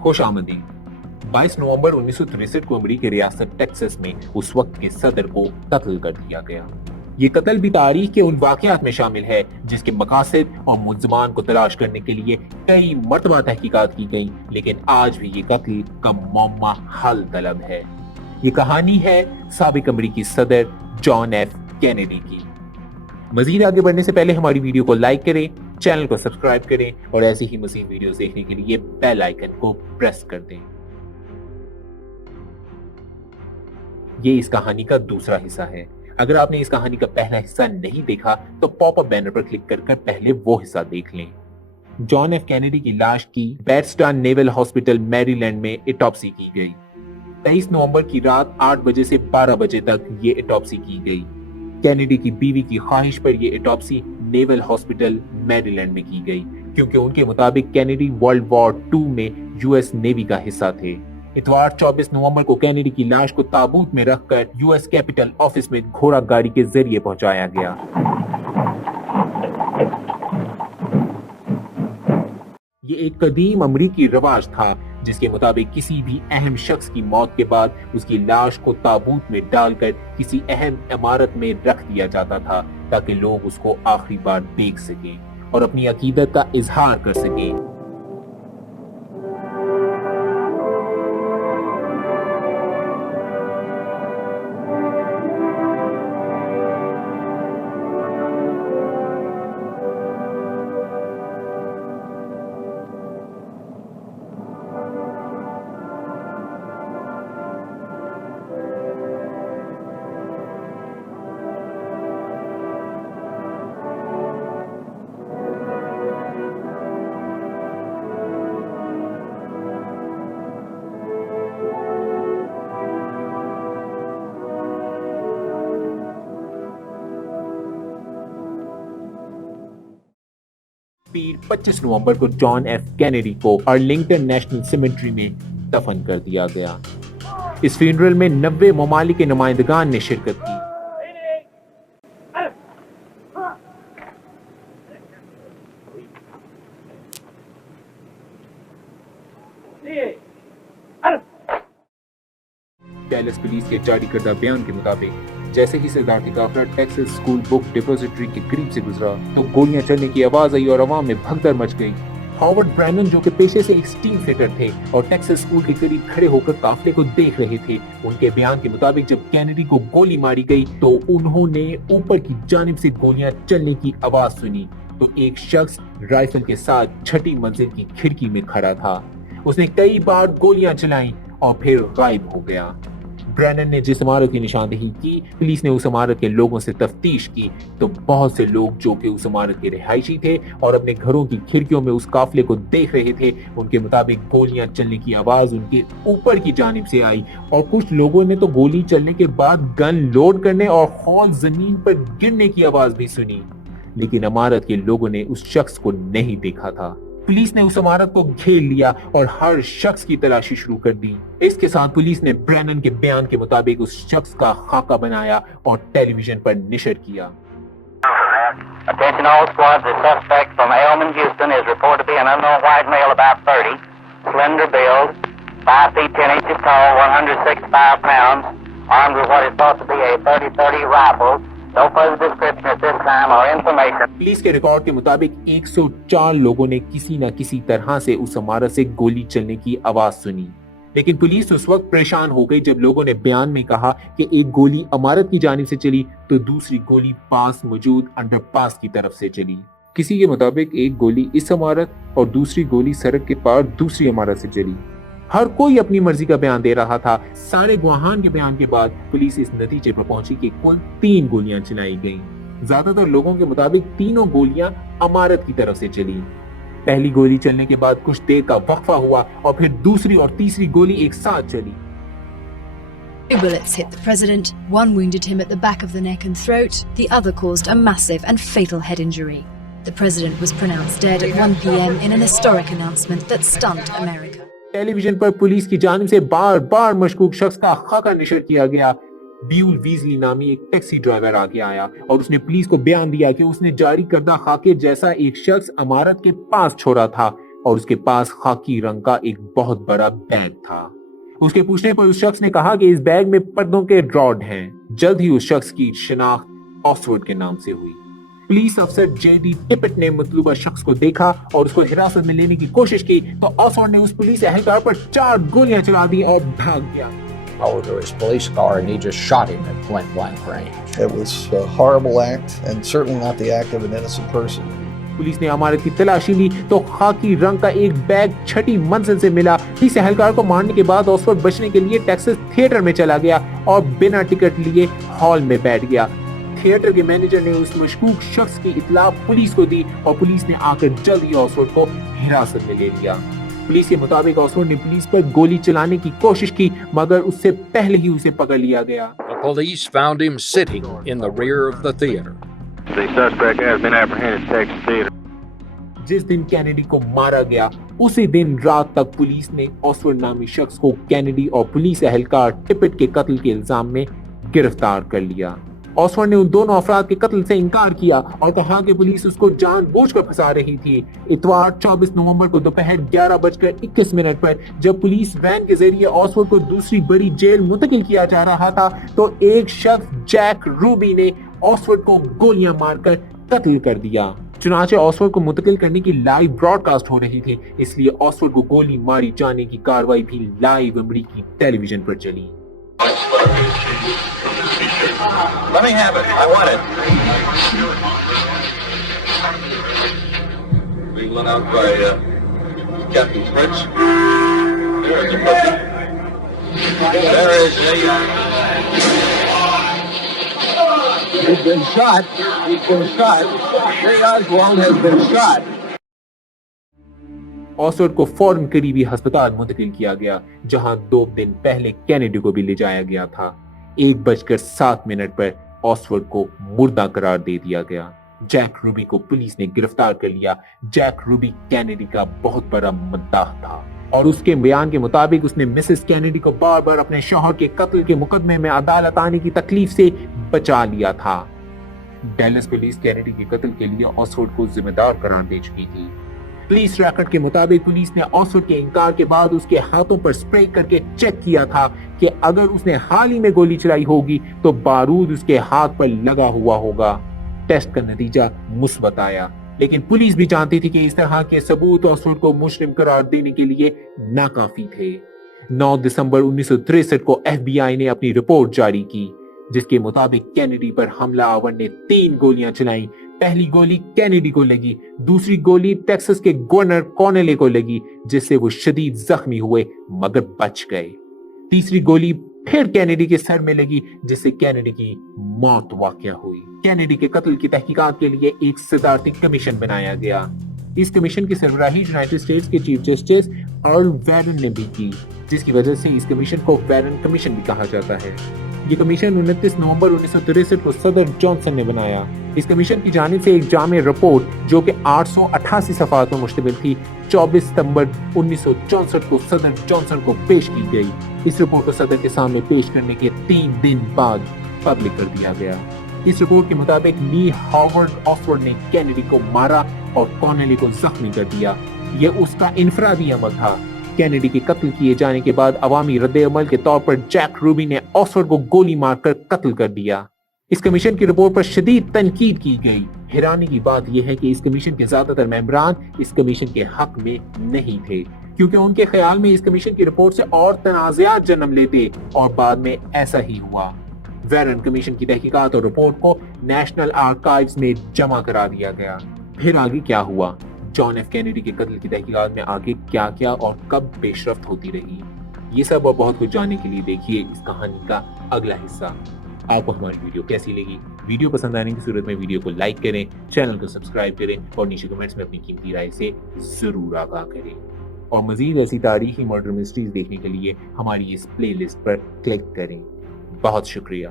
خوش آمدید 22 نومبر 1963 کو امریکی ریاست ٹیکساس میں اس وقت کے صدر کو قتل کر دیا گیا۔ یہ قتل بھی تاریخ کے ان واقعات میں شامل ہے جس کے مقاصد اور ملزمان کو تلاش کرنے کے لیے کئی مرتبہ تحقیقات کی گئیں، لیکن آج بھی یہ قتل کا معمہ حل طلب ہے۔ یہ کہانی ہے سابق امریکی صدر جان ایف کینیڈی کی۔ مزید آگے بڑھنے سے پہلے ہماری ویڈیو کو لائک کریں، چینل کو سبسکرائب کریں اور ایسی ہی مزید ویڈیوز دیکھنے کے لیے بیل آئیکن کو پریس کر دیں۔ یہ اس کہانی کا دوسرا حصہ ہے۔ اگر آپ نے اس کہانی کا پہلا حصہ نہیں دیکھا تو پاپ اپ بینر پر کلک کر پہلے وہ حصہ دیکھ لیں۔ جان ایف کینیڈی کی لاش کی بیٹسٹا نیول ہاسپٹل میری لینڈ میں اٹاپسی کی گئی۔ 23 نومبر کی رات 8 بجے سے 12 بجے تک یہ اٹاپسی کی گئی۔ کینیڈی کی بیوی کی خواہش پر یہ اٹاپسی نیول ہاسپٹل میری لینڈ میں کی گئی کیونکہ ان کے مطابق کینیڈی ورلڈ وار 2 میں یو ایس نیوی کا حصہ تھے۔ اتوار 24 نومبر کو کینیڈی کی لاش کو تابوت میں رکھ کر یو ایس کیپٹل آفس میں گھوڑا گاڑی کے ذریعے پہنچایا گیا۔ یہ ایک قدیم امریکی رواج تھا جس کے مطابق کسی بھی اہم شخص کی موت کے بعد اس کی لاش کو تابوت میں ڈال کر کسی اہم عمارت میں رکھ دیا جاتا تھا تاکہ لوگ اس کو آخری بار دیکھ سکیں اور اپنی عقیدت کا اظہار کر سکیں۔ پھر 25 نومبر کو جان ایف کینیڈی کو ارلنگٹن نیشنل سیمیٹری میں دفن کر دیا گیا۔ اس فینرل میں 90 ممالک کے نمائندگان نے شرکت کی۔ ڈیلس پولیس کے جاری کردہ بیان کے مطابق جیسے ہی صدارتی قافلہ ٹیکساس اسکول بک ڈپوزیٹری کے قریب سے گزرا تو گولیاں چلنے کی آواز آئی اور عوام میں بھگدڑ مچ گئی۔ ہاورڈ برینن جو کہ پیشے سے ایک اسٹیم فٹر تھے اور ٹیکساس اسکول کے قریب کھڑے ہو کر قافلے کو دیکھ رہے تھے، ان کے بیان کے مطابق جب کینیڈی کو گولی ماری گئی تو انہوں نے اوپر کی جانب سے گولیاں چلنے کی آواز سنی تو ایک شخص رائفل کے ساتھ چھٹی منزل کی کھڑکی میں کھڑا تھا۔ اس نے کئی بار گولیاں چلائیں اور پھر غائب ہو گیا۔ برینن نے جس عمارت کی نشاندہی کی، پولیس نے اس عمارت کے لوگوں سے تفتیش کی تو بہت سے لوگ جو کہ اس عمارت کے رہائشی تھے اور اپنے گھروں کی کھڑکیوں میں اس قافلے کو دیکھ رہے تھے، ان کے مطابق گولیاں چلنے کی آواز ان کے اوپر کی جانب سے آئی اور کچھ لوگوں نے تو گولی چلنے کے بعد گن لوڈ کرنے اور خول زمین پر گرنے کی آواز بھی سنی، لیکن عمارت کے لوگوں نے اس شخص کو نہیں دیکھا تھا۔ پولیس نے اس عمارت کو گھیر لیا اور ہر شخص کی تلاشی شروع کر دی۔ اس کے ساتھ پولیس نے برینن کے بیان کے مطابق اس شخص کا خاکہ بنایا اور ٹیلی ویژن پر نشر کیا۔ Attention all squads, the suspect from Elman, Houston is reported to be an unknown white male about 30, slender build, 5 feet 10 inches tall, 165 pounds, armed with what is thought to be a .30-30 rifle. No further description at this time or information. Police کے record کے مطابق 104 لوگوں نے کسی نہ کسی طرح سے اس عمارت سے گولی چلنے کی آواز سنی، لیکن پولیس اس وقت پریشان ہو گئی جب لوگوں نے بیان میں کہا کہ ایک گولی عمارت کی جانب سے چلی تو دوسری گولی پاس موجود انڈر پاس کی طرف سے چلی۔ کسی کے مطابق ایک گولی اس عمارت اور دوسری گولی سڑک کے پار دوسری عمارت سے چلی۔ ہر کوئی اپنی مرضی کا بیان دے رہا تھا۔ سارے گواہان کے بیان کے بعد پولیس اس نتیجے پر پہنچی کہ کل 3 گولیاں چلائی گئیں۔ زیادہ تر لوگوں کے مطابق تینوں گولیاں عمارت کی طرف سے چلی۔ پہلی گولی چلنے کے بعد کچھ دیر کا وقفہ ہوا اور پھر دوسری اور تیسری گولی ایک ساتھ چلی۔ Two bullets hit the president. One wounded him at the back of the neck and throat. The other caused a massive and fatal head injury. The president was pronounced dead at 1 p.m. in an historic announcement that stunned America. Television پر police کی جانب سے بار بار مشکوک شخص کا خاکہ نشر کیا گیا۔ بیول ویزلی نامی ایک ٹیکسی ڈرائیور آگے آیا اور اس نے پولیس کو بیان دیا کہ اس نے جاری کردہ خاکے جیسا ایک شخص عمارت کے پاس چھوڑا تھا اور اس کے پاس خاکی رنگ کا ایک بہت بڑا بیگ تھا۔ اس کے پوچھنے پر اس شخص نے کہا کہ اس بیگ میں پردوں کے راڈ ہیں۔ جلد ہی اس شخص کی شناخت آسورڈ کے نام سے ہوئی۔ پولیس افسر جے ڈی ٹپٹ نے مطلوبہ شخص کو دیکھا اور اس کو حراست میں لینے کی کوشش کی تو آسورڈ نے اس پولیس اہلکار پر 4 گولیاں چلا دی اور بھاگ گیا۔ Over his police car and he just shot him at point blank range. It was a horrible act and certainly not the act of an innocent person. Police نے عمارت کی تلاشی لی تو خاکی رنگ کا ایک بیگ 6ٹھی منزل سے ملا۔ پولیس اہلکار کو مارنے کے بعد آسورڈ بچنے کے لیے ٹیکساس تھیٹر میں چلا گیا اور بنا ٹکٹ لیے ہال میں بیٹھ گیا۔ تھیٹر کے مینیجر نے اس مشکوک شخص کی اطلاع پولیس کو دی اور پولیس نے آ کر جلد ہی آسورڈ کو حراست میں لے لیا۔ پولیس کے مطابق آسورڈ نے پولیس پر گولی چلانے کی کوشش کی مگر اس سے پہلے ہی اسے پکڑ لیا گیا۔ The police found him sitting in the rear of the theater. The suspect has been apprehended at Texas Theater. جس دن کینیڈی کو مارا گیا اسی دن رات تک پولیس نے آسورڈ نامی شخص کو کینیڈی اور پولیس اہلکار ٹپٹ کے قتل کے الزام میں گرفتار کر لیا۔ آسورڈ نے ان دونوں افراد کے قتل سے انکار کیا اور کہا کہ پولیس اس کو جان بوجھ کر پھنسا رہی تھی۔ اتوار 24 نومبر کو دوپہر 11:21 پر جب پولیس وین کے ذریعے آسورڈ کو دوسری بڑی جیل منتقل کیا جا رہا تھا تو ایک شخص جیک روبی نے آسورڈ کو گولیاں مار کر قتل کر دیا۔ چنانچہ آسورڈ کو منتقل کرنے کی لائیو براڈ کاسٹ ہو رہی تھی، اس لیے آسورڈ کو گولی ماری جانے کی کاروائی بھی لائیو امریکی ٹیلی ویژن پر چلی۔ Let me have it. I want it. Being let out by Captain Fritz. There's a puppy. There is a... He's been shot. He's been shot. Ray Oswald has been shot. آسورڈ کو فوراً قریبی ہسپتال منتقل کیا گیا جہاں 2 دن پہلے کینیڈی کو بھی لے جایا گیا تھا۔ 1:07 پر آسورڈ کو مردہ قرار دے دیا گیا۔ جیک روبی کو پولیس نے گرفتار کر لیا۔ جیک روبی کینیڈی کا بہت بڑا مداح تھا اور اس کے بیان کے مطابق اس نے مسز کینیڈی کو بار بار اپنے شوہر کے قتل کے مقدمے میں عدالت آنے کی تکلیف سے بچا لیا تھا۔ ڈیلس پولیس کینیڈی کے قتل کے لیے آسورڈ کو ذمہ دار قرار دے چکی تھی۔ پولیس ریکارڈ کے مطابق پولیس نے آسورڈ کے انکار کے بعد اس کے ہاتھوں پر سپرے کر کے چیک کیا تھا کہ اگر اس نے حال ہی میں گولی چلائی ہوگی تو بارود اس کے ہاتھ پر لگا ہوا ہوگا۔ ٹیسٹ کا نتیجہ مثبت آیا، لیکن پولیس بھی جانتی تھی کہ اس طرح کے ثبوت آسورڈ کو مجرم قرار دینے کے لیے ناکافی تھے۔ 9 دسمبر 1963 کو FBI نے اپنی رپورٹ جاری کی جس کے مطابق کینیڈی پر حملہ آور نے 3 گولیاں چلائیں۔ پہلی گولی کینیڈی کو لگی، دوسری گولی ٹیکساس کے گورنر کونیلی کو لگی جس سے وہ شدید زخمی ہوئے مگر بچ گئے۔ تیسری گولی پھر کینیڈی کے سر میں لگی جس سے کینیڈی کی موت واقع ہوئی۔ کینیڈی کے قتل کی تحقیقات کے لیے ایک صدارتی کمیشن بنایا گیا۔ اس کمیشن کی سربراہی یونائیٹڈ اسٹیٹس کے چیف جسٹس ارل وارن نے بھی کی، جس کی وجہ سے اس کمیشن کو وارن کمیشن بھی کہا جاتا ہے۔ یہ کمیشن 29 نومبر 1963 کو صدر جانسن نے بنایا۔ اس کمیشن کی جانب سے ایک جامع رپورٹ جو کہ 888 صفحات پر مشتمل تھی 24 ستمبر 1964 کو صدر جانسن کو پیش کی گئی۔ اس رپورٹ کو صدر کے سامنے پیش کرنے کے 3 دن بعد پبلک کر دیا گیا۔ اس رپورٹ کے مطابق لی ہاورڈ آسورڈ نے کینیڈی کو مارا اور کونیلی کو زخمی کر دیا۔ یہ اس کا انفرادی عمل تھا۔ کینیڈی کے قتل کیے جانے کے بعد عوامی رد عمل کے طور پر جیک روبی نے آسورڈ کو گولی مار کر قتل کر دیا۔ اس کمیشن کی رپورٹ پر شدید تنقید کی گئی۔ حیرانی کی بات یہ ہے کہ اس کمیشن کے زیادہ تر ممبران اس کمیشن کے حق میں نہیں تھے کیونکہ ان کے خیال میں اس کمیشن کی رپورٹ سے اور تنازعات جنم لیتے اور بعد میں ایسا ہی ہوا۔ وارن کمیشن کی تحقیقات اور رپورٹ کو نیشنل آرکائیوز میں جمع کرا دیا گیا۔ پھر آگے کیا ہوا؟ جان ایف کینیڈی کے قتل کی تحقیقات میں آگے کیا کیا اور کب پیش رفت ہوتی رہی، یہ سب اور بہت کچھ جاننے کے لیے دیکھیے اس کہانی کا اگلا حصہ۔ آپ کو ہماری ویڈیو کیسی لگی؟ ویڈیو پسند آنے کی صورت میں ویڈیو کو لائک کریں، چینل کو سبسکرائب کریں اور نیچے کمنٹس میں اپنی قیمتی رائے سے ضرور آگاہ کریں۔ اور مزید ایسی تاریخی مرڈر مسٹریز دیکھنے کے لیے ہماری اس پلے لسٹ پر کلک کریں۔ بہت شکریہ۔